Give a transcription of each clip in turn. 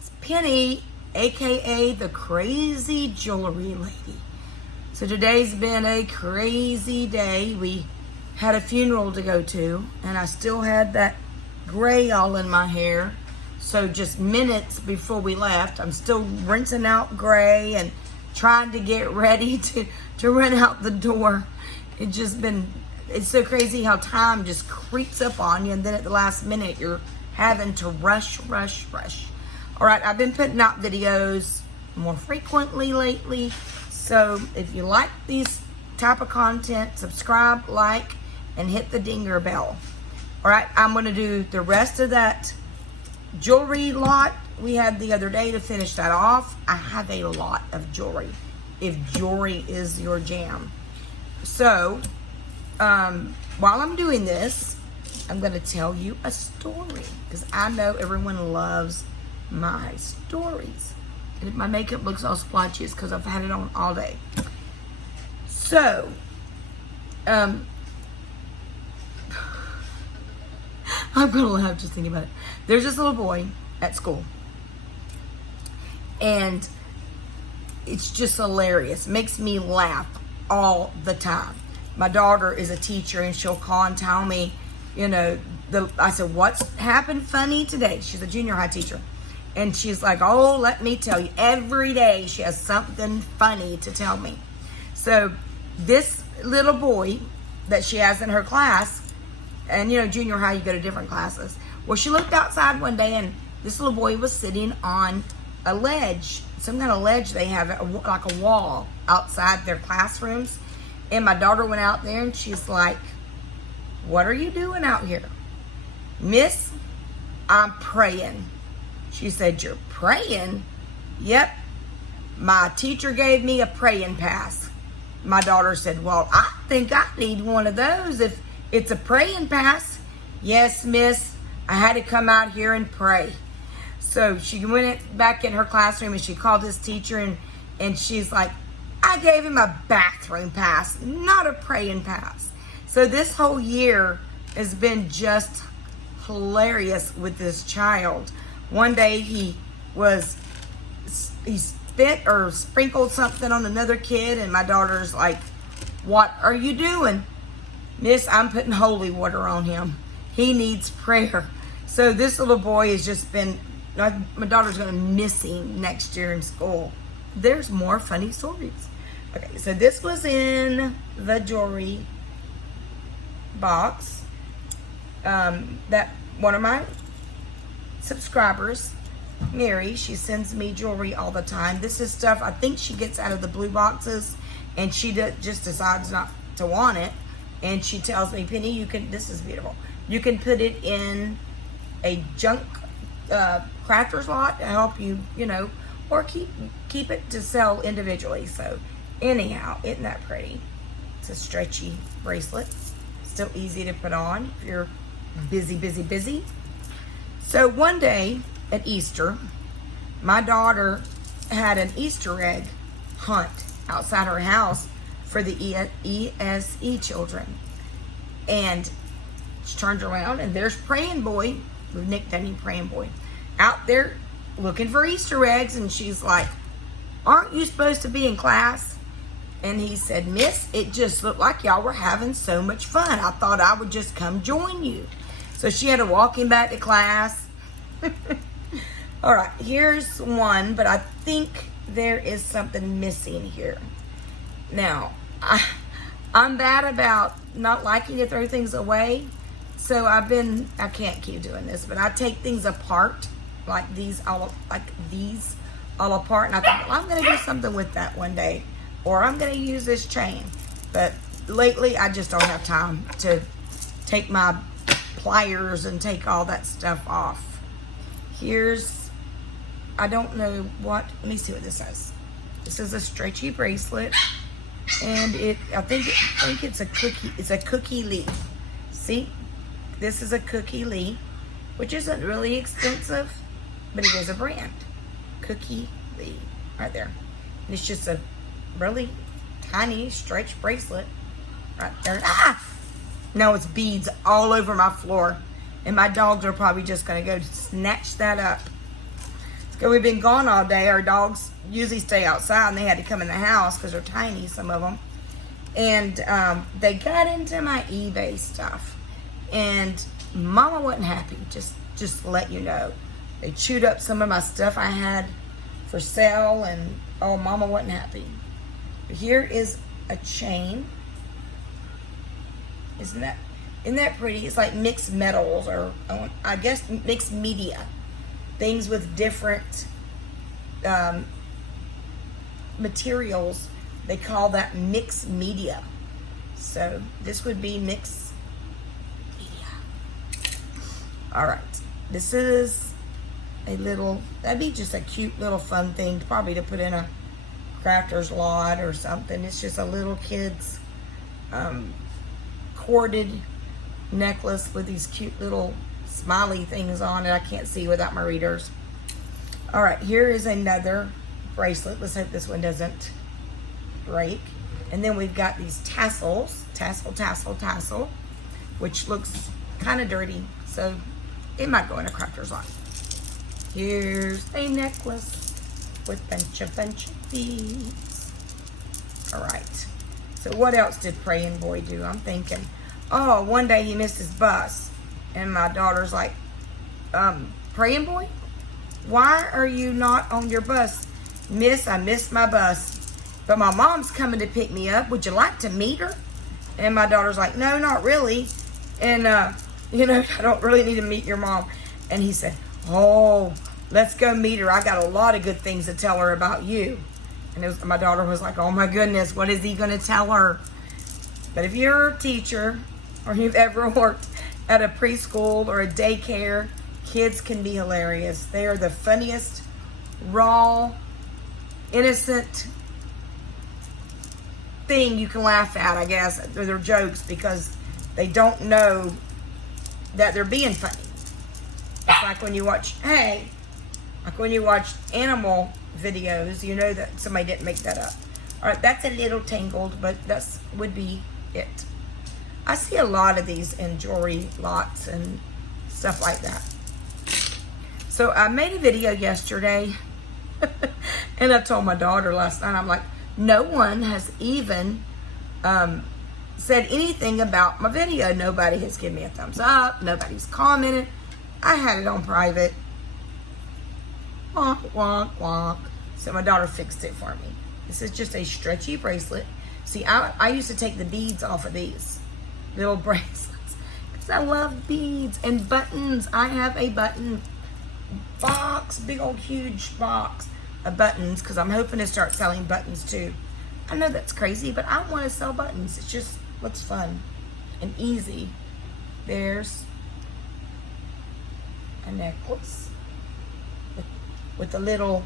It's Penny, aka the Crazy Jewelry Lady. So today's been a crazy day. We had a funeral to go to, and I still had that gray all in my hair. So just minutes before we left, I'm still rinsing out gray and trying to get ready to run out the door. It's so crazy how time just creeps up on you, and then at the last minute you're having to rush. All right, I've been putting out videos more frequently lately, so if you like these type of content, subscribe, like, and hit the dinger bell. All right, I'm going to do the rest of that jewelry lot we had the other day to finish that off. I have a lot of jewelry, if jewelry is your jam. So while I'm doing this, I'm going to tell you a story, because I know everyone loves my stories. And if my makeup looks all splotchy, it's because I've had it on all day. So, I'm going to laugh just thinking about it. There's this little boy at school, and it's just hilarious. It makes me laugh all the time. My daughter is a teacher, and she'll call and tell me, I said, what's happened funny today? She's a junior high teacher. And she's like, oh, let me tell you. Every day she has something funny to tell me. So this little boy that she has in her class, and junior high, you go to different classes. Well, she looked outside one day, and this little boy was sitting on a ledge, some kind of ledge they have, like a wall outside their classrooms. And my daughter went out there, and she's like, what are you doing out here? Miss, I'm praying. She said, you're praying? Yep. My teacher gave me a praying pass. My daughter said, well, I think I need one of those if it's a praying pass. Yes, miss, I had to come out here and pray. So she went back in her classroom, and she called this teacher, and she's like, I gave him a bathroom pass, not a praying pass. So this whole year has been just hilarious with this child. One day he spit or sprinkled something on another kid, and my daughter's like, what are you doing? Miss, I'm putting holy water on him. He needs prayer. So this little boy has just been, my daughter's going to miss him next year in school. There's more funny stories. Okay, so this was in the jewelry box that one of my subscribers, Mary, she sends me jewelry all the time. This is stuff I think she gets out of the blue boxes, and she just decides not to want it. And she tells me, Penny, this is beautiful. You can put it in a junk crafter's lot to help you, or keep it to sell individually. So anyhow, isn't that pretty? It's a stretchy bracelet. Still easy to put on if you're busy. So one day at Easter, my daughter had an Easter egg hunt outside her house for the ESE children. And she turns around, and there's Praying Boy, we've nicknamed him Praying Boy, out there looking for Easter eggs. And she's like, aren't you supposed to be in class? And he said, miss, it just looked like y'all were having so much fun. I thought I would just come join you. So she had to walk him back to class. All right, here's one, but I think there is something missing here. Now, I'm bad about not liking to throw things away. So I can't keep doing this, but I take things apart, like these all apart. And I think, well, I'm going to do something with that one day. Or I'm going to use this chain. But lately, I just don't have time to take my pliers and take all that stuff off. I don't know what, let me see what this says. This is a stretchy bracelet. And I think it's a cookie leaf. See? This is a cookie leaf, which isn't really expensive, but it is a brand. Cookie leaf, right there. And it's just a really tiny stretch bracelet right there. No, it's beads all over my floor, and my dogs are probably just gonna go snatch that up. Because we've been gone all day. Our dogs usually stay outside, and they had to come in the house because they're tiny, some of them. And they got into my eBay stuff. And Mama wasn't happy, just to let you know. They chewed up some of my stuff I had for sale, and oh, Mama wasn't happy. But here is a chain. Isn't that pretty? It's like mixed metals, or I guess mixed media. Things with different materials. They call that mixed media. So this would be mixed media. All right. This is a little, that'd be just a cute little fun thing, probably to put in a crafter's lot or something. It's just a little kid's corded necklace with these cute little smiley things on it. I can't see without my readers. All right, here is another bracelet. Let's hope this one doesn't break. And then we've got these tassels, tassel, which looks kind of dirty, so it might go in a crafter's lot. Here's a necklace with bunch of beads. All right. So what else did Praying Boy do? I'm thinking, oh, one day he missed his bus, and my daughter's like, Praying Boy, why are you not on your bus? Miss, I missed my bus, but my mom's coming to pick me up. Would you like to meet her? And my daughter's like, no, not really. And, you know, I don't really need to meet your mom. And he said, oh, let's go meet her. I got a lot of good things to tell her about you. And my daughter was like, oh my goodness, what is he going to tell her? But if you're a teacher or you've ever worked at a preschool or a daycare, kids can be hilarious. They are the funniest, raw, innocent thing you can laugh at, I guess. They're jokes because they don't know that they're being funny. It's like when you watch, like when you watch animal videos, you know that somebody didn't make that up. All right, that's a little tangled, but that's would be it. I see a lot of these in jewelry lots and stuff like that. So I made a video yesterday, and I told my daughter last night, I'm like, no one has even said anything about my video. Nobody has given me a thumbs up. Nobody's commented. I had it on private. Wonk, wonk, wonk. So my daughter fixed it for me. This is just a stretchy bracelet. See, I used to take the beads off of these little bracelets because I love beads and buttons. I have a button box, big old huge box of buttons because I'm hoping to start selling buttons too. I know that's crazy, but I want to sell buttons. It just looks fun and easy. There's a necklace with a little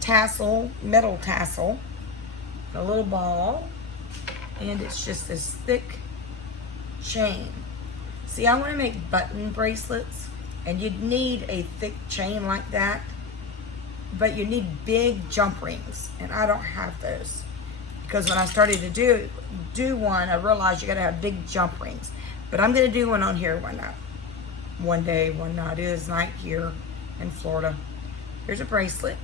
tassel, metal tassel, a little ball, and it's just this thick chain. See, I want to make button bracelets, and you'd need a thick chain like that, but you need big jump rings, and I don't have those. Because when I started to do one, I realized you gotta have big jump rings. But I'm gonna do one on here one day, one night. It is night here in Florida. Here's a bracelet.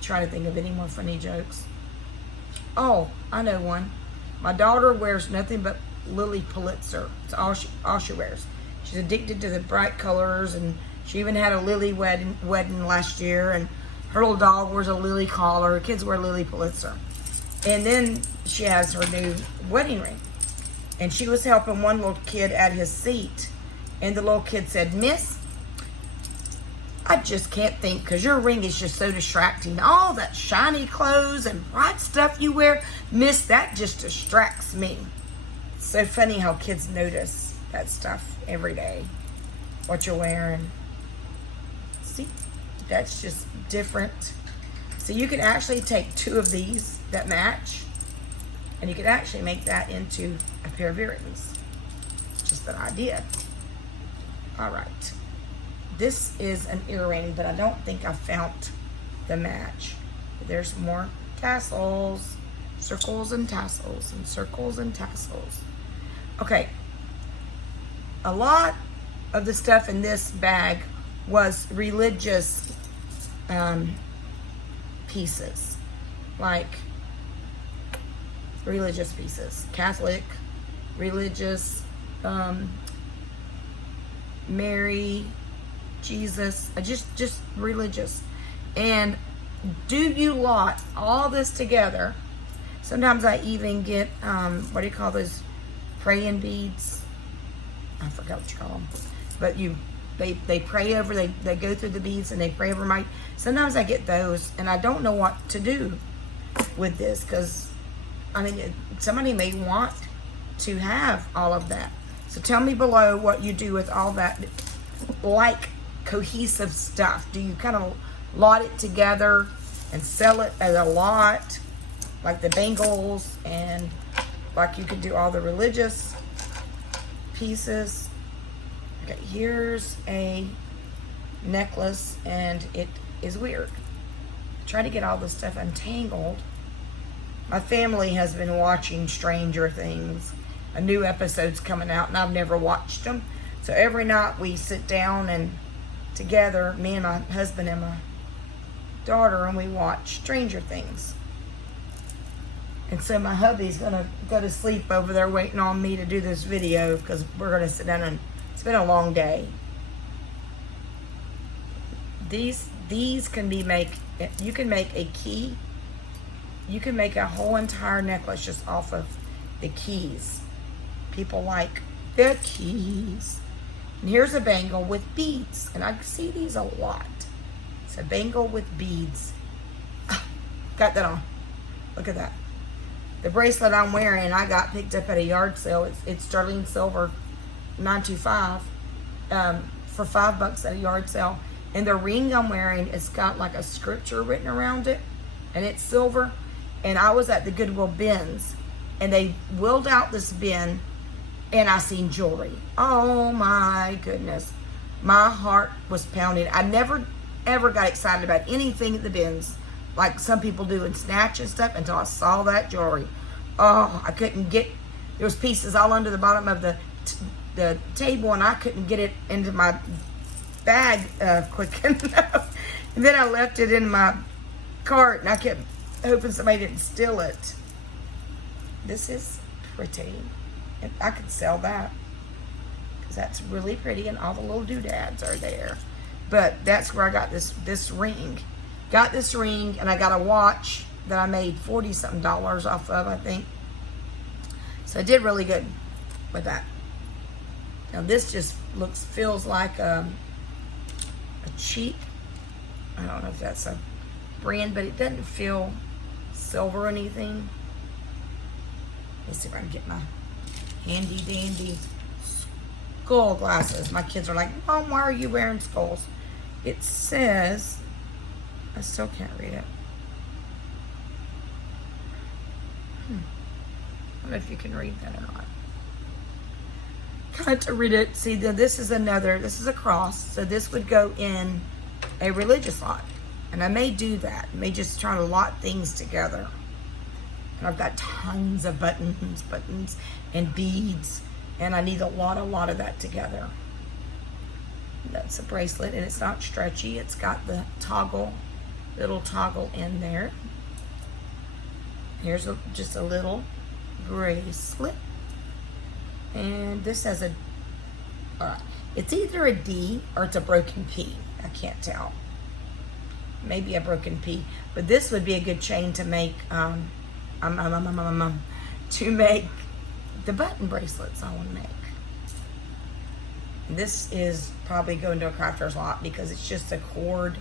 Try to think of any more funny jokes. Oh, I know one. My daughter wears nothing but Lily Pulitzer. It's all she wears. She's addicted to the bright colors, and she even had a Lily wedding last year, and her little dog wears a Lily collar. Her kids wear Lily Pulitzer. And then she has her new wedding ring. And she was helping one little kid at his seat. And the little kid said, Miss, I just can't think because your ring is just so distracting. All that shiny clothes and bright stuff you wear, Miss, that just distracts me. It's so funny how kids notice that stuff every day, what you're wearing. See, that's just different. So you can actually take two of these that match, and you could actually make that into a pair of earrings. Just an idea. All right. This is an earring, but I don't think I found the match. There's more tassels, circles and tassels, and circles and tassels. Okay. A lot of the stuff in this bag was religious pieces, like religious pieces, Catholic, religious, Mary, Jesus, just religious. And do you lot all this together? Sometimes I even get, what do you call those, praying beads? I forgot what you call them. But they pray over, they go through the beads and they pray over my, sometimes I get those and I don't know what to do with this, because, I mean, somebody may want to have all of that. So tell me below what you do with all that, like, cohesive stuff. Do you kind of lot it together and sell it as a lot, like the bangles, and like you could do all the religious pieces? Okay, here's a necklace and it is weird. Try to get all this stuff untangled. My family has been watching Stranger Things. A new episode's coming out and I've never watched them. So every night we sit down and together, me and my husband and my daughter, and we watch Stranger Things. And so my hubby's gonna go to sleep over there waiting on me to do this video, because we're gonna sit down and it's been a long day. These can be you can make a key. You can make a whole entire necklace just off of the keys. People like their keys. And here's a bangle with beads. And I see these a lot. It's a bangle with beads. Got that on. Look at that. The bracelet I'm wearing, I got picked up at a yard sale. It's sterling silver, 925, for $5 at a yard sale. And the ring I'm wearing, it's got like a scripture written around it, and it's silver. And I was at the Goodwill bins, and they wheeled out this bin, and I seen jewelry. Oh my goodness. My heart was pounding. I never, ever got excited about anything at the bins, like some people do in Snatch and stuff, until I saw that jewelry. Oh, I couldn't get, there was pieces all under the bottom of the table, and I couldn't get it into my bag quick enough. And then I left it in my cart, and I kept hoping somebody didn't steal it. This is pretty. And I could sell that, because that's really pretty, and all the little doodads are there. But that's where I got this ring. Got this ring, and I got a watch that I made $40-something off of, I think. So I did really good with that. Now this just feels like a cheap, I don't know if that's a brand, but it doesn't feel silver or anything. Let's see if I can get my handy dandy skull glasses. My kids are like, Mom, why are you wearing skulls? It says, I still can't read it. I don't know if you can read that or not. Trying to read it. See, this is a cross. So this would go in a religious lot. And I may do that. I may just try to lot things together. And I've got tons of buttons and beads. And I need a lot of that together. That's a bracelet, and it's not stretchy. It's got the little toggle in there. Here's just a little bracelet. And this has it's either a D or it's a broken P. I can't tell. Maybe a broken P. But this would be a good chain to make, to make the button bracelets I want to make. This is probably going to a crafter's lot, because it's just a cord,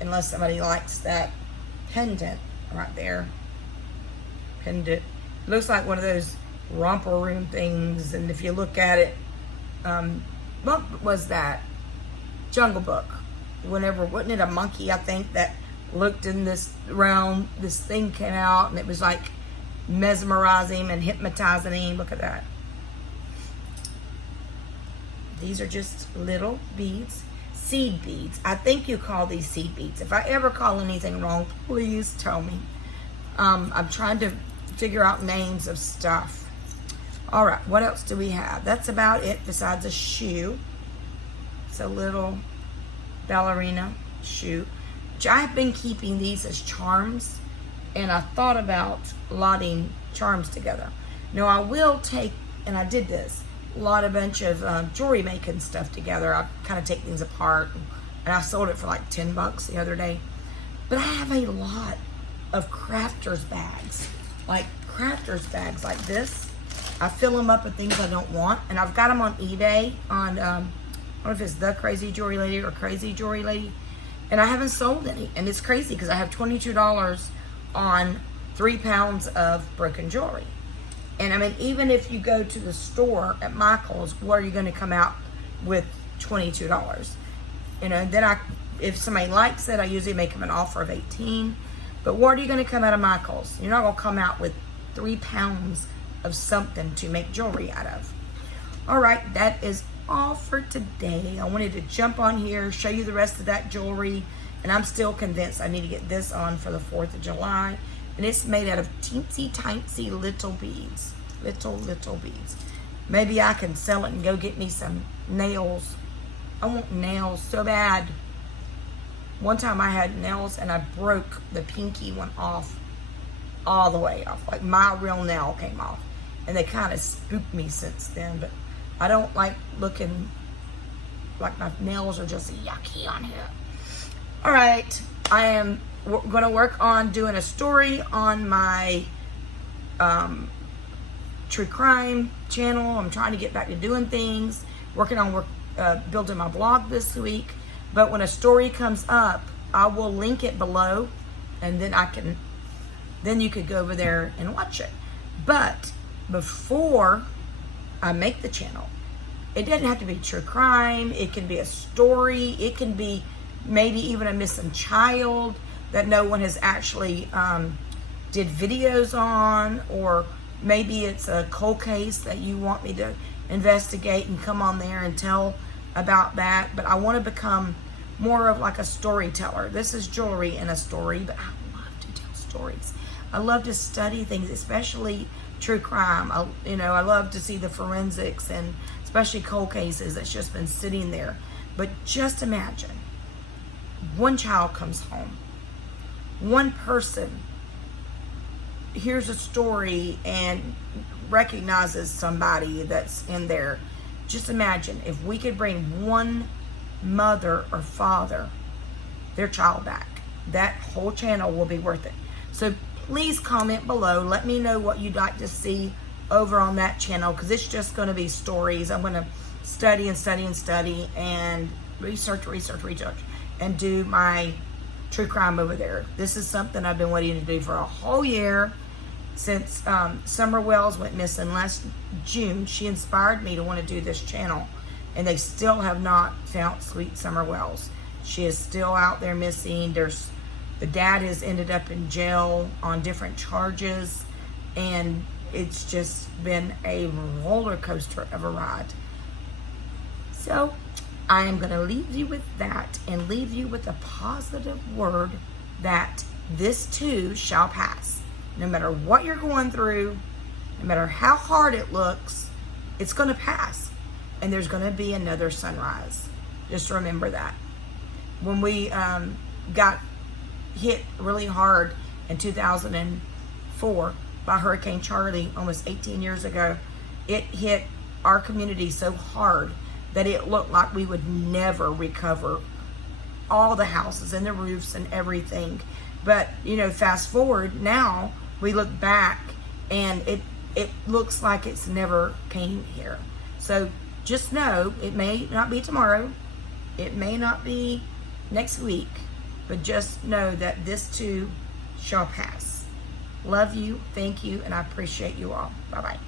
unless somebody likes that pendant right there. Pendant. It looks like one of those romper room things, and if you look at it, what was that? Jungle Book. Wasn't it a monkey, I think, that looked in this round, this thing came out, and it was like mesmerizing and hypnotizing him. Look at that. These are just little beads, seed beads. I think you call these seed beads. If I ever call anything wrong, please tell me. I'm trying to figure out names of stuff. All right, what else do we have? That's about it besides a shoe. It's a little ballerina shoe. I've been keeping these as charms, and I thought about lotting charms together. Now I will take, and I did this, lot a bunch of jewelry making stuff together. I kind of take things apart, and I sold it for like $10 the other day. But I have a lot of crafters bags, like this. I fill them up with things I don't want, and I've got them on eBay on, I don't know if it's The Crazy Jewelry Lady or Crazy Jewelry Lady, and I haven't sold any. And it's crazy because I have $22 on 3 pounds of broken jewelry. And I mean, even if you go to the store at Michael's, what are you going to come out with $22? You know, then if somebody likes it, I usually make them an offer of 18. But what are you going to come out of Michael's? You're not going to come out with 3 pounds of something to make jewelry out of. All right, that is all for today. I wanted to jump on here, show you the rest of that jewelry, and I'm still convinced I need to get this on for the 4th of July. And it's made out of teensy tiny little beads. Little beads. Maybe I can sell it and go get me some nails. I want nails so bad. One time I had nails and I broke the pinky one off, all the way off. Like my real nail came off. And they kind of spooked me since then. But I don't like looking like my nails are just yucky on here. All right, I am going to work on doing a story on my true crime channel. I'm trying to get back to doing things, working on building my blog this week. But when a story comes up, I will link it below, and then you could go over there and watch it. But before I make the channel, it doesn't have to be true crime. It can be a story. It can be maybe even a missing child that no one has actually did videos on, or maybe it's a cold case that you want me to investigate and come on there and tell about that. But I want to become more of like a storyteller. This is jewelry and a story, but I love to tell stories. I love to study things, especially true crime. I love to see the forensics, and especially cold cases that's just been sitting there. But just imagine, one child comes home, one person hears a story and recognizes somebody that's in there. Just imagine if we could bring one mother or father, their child back. That whole channel will be worth it. So please comment below. Let me know what you'd like to see over on that channel, because it's just going to be stories. I'm going to study and research and do my true crime over there. This is something I've been waiting to do for a whole year, since Summer Wells went missing last June. She inspired me to want to do this channel, and they still have not found sweet Summer Wells. She is still out there missing. The dad has ended up in jail on different charges, and it's just been a roller coaster of a ride. So I am going to leave you with that, and leave you with a positive word that this too shall pass. No matter what you're going through, no matter how hard it looks, it's going to pass, and there's going to be another sunrise. Just remember that. When we got hit really hard in 2004 by Hurricane Charlie almost 18 years ago, it hit our community so hard that it looked like we would never recover all the houses and the roofs and everything. But fast forward now, we look back and it looks like it's never came here. So just know, it may not be tomorrow, it may not be next week, but just know that this too shall pass. Love you, thank you, and I appreciate you all. Bye-bye.